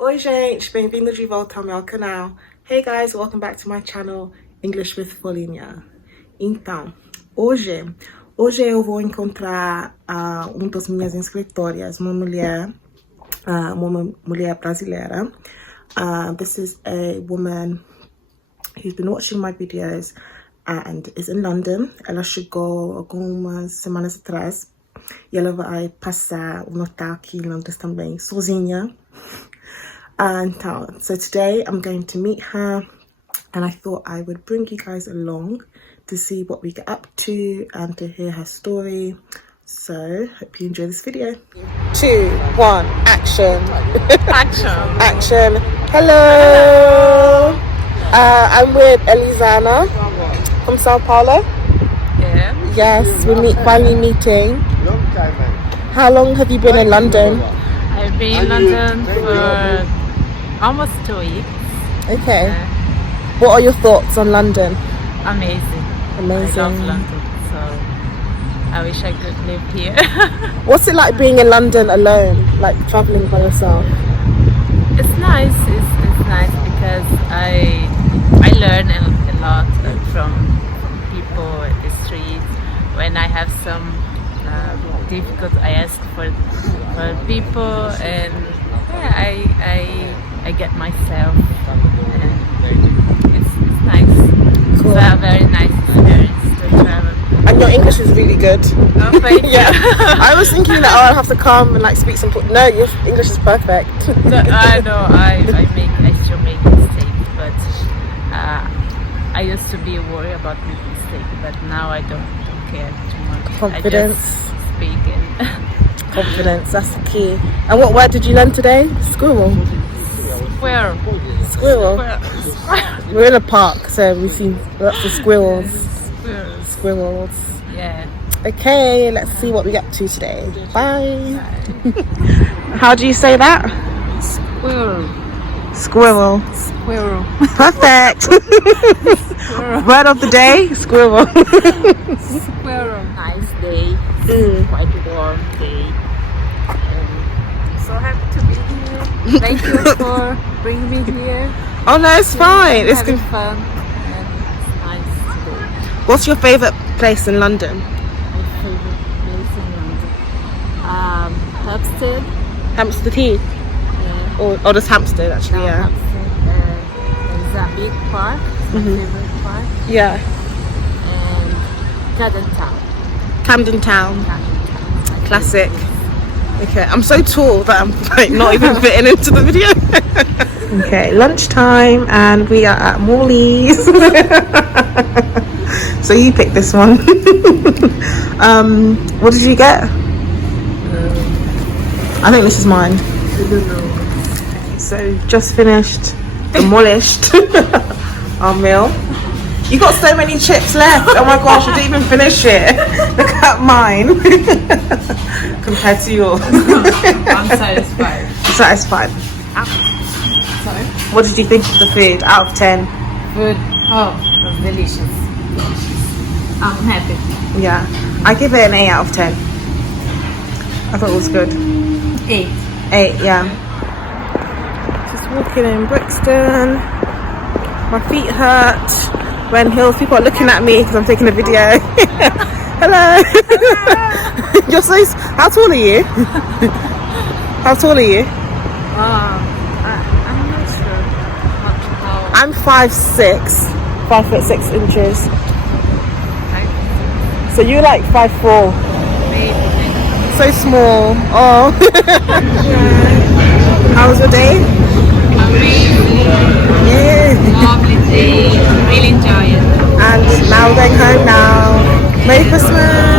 Oi gente, bem-vindo de volta ao meu canal. Hey guys, welcome back to my channel English with Minha. Então, hoje eu vou encontrar uma das minhas inscritórias, uma mulher brasileira. This is a woman who's been watching my videos and is in London. Ela chegou algumas semanas atrás e ela vai passar o Natal aqui em Londres também, sozinha. So today I'm going to meet her, and I thought I would bring you guys along to see what we get up to and to hear her story. So hope you enjoy this video. 2, 1, action. Action. Hello. I'm with Elizana from Sao Paulo. Yeah. Yes, we're finally meeting. Long time, man. How long have you been in London? I've been in London for almost 2 weeks. Okay. What are your thoughts on London? Amazing. I love London, so I wish I could live here. What's it like being in London alone, like traveling by yourself? It's nice. It's nice because I learn a lot from people in the street. When I have some difficult, I ask for people, and yeah, I get myself, and it's nice. Cool. It's a very nice experience to travel. And your English is really good. Oh, thank you. Yeah. I was thinking that I'll have to come and like speak some. No, your English is perfect. I know I still make mistakes, but I used to be worried about making mistakes, but now I don't care too much. Confidence. I just speak and Confidence, that's the key. And what word did you learn today? Squirrel. Squirrel. We're in a park, so we see lots of squirrels. Squirrels. Yeah. Okay, let's see what we get to today. Bye. How do you say that? Squirrel. Perfect. Word of the day, squirrel. Nice day. Quite warm day. I'm so happy to be here. Thank you for bringing me here. Oh no, it's fine. It's having good. fun. And it's nice today. What's your favourite place in London? My favorite place in London. Hampstead. Hampstead Heath? Yeah. Or just Hampstead actually, yeah. Hampstead. There's a big park. It's my favorite park. Yeah. And Camden Town. Classic. Okay, I'm so tall that I'm like not even fitting into the video. Okay, lunchtime and we are at Morley's. So you picked this one. What did you get? I think this is mine. I don't know. So just finished, demolished our meal. You got so many chips left. Oh my gosh, you didn't even finish it. Look at mine compared to yours. I'm satisfied. Satisfied. Sorry? What did you think of the food out of 10? Food. Oh, it was delicious. I'm happy. Yeah, I give it an 8 out of 10. I thought it was good. 8. 8, yeah. Just walking in Brixton. My feet hurt. We're in heels. People are looking at me because I'm taking a video. Hello. You're so. How tall are you? How tall are you? I'm not sure. How I'm 5'6", 5'6". So you're like 5'4". So small. Oh. How was your day? Amazing. Yeah. Lovely day. Really enjoy it. And now we're going home now. Merry Christmas.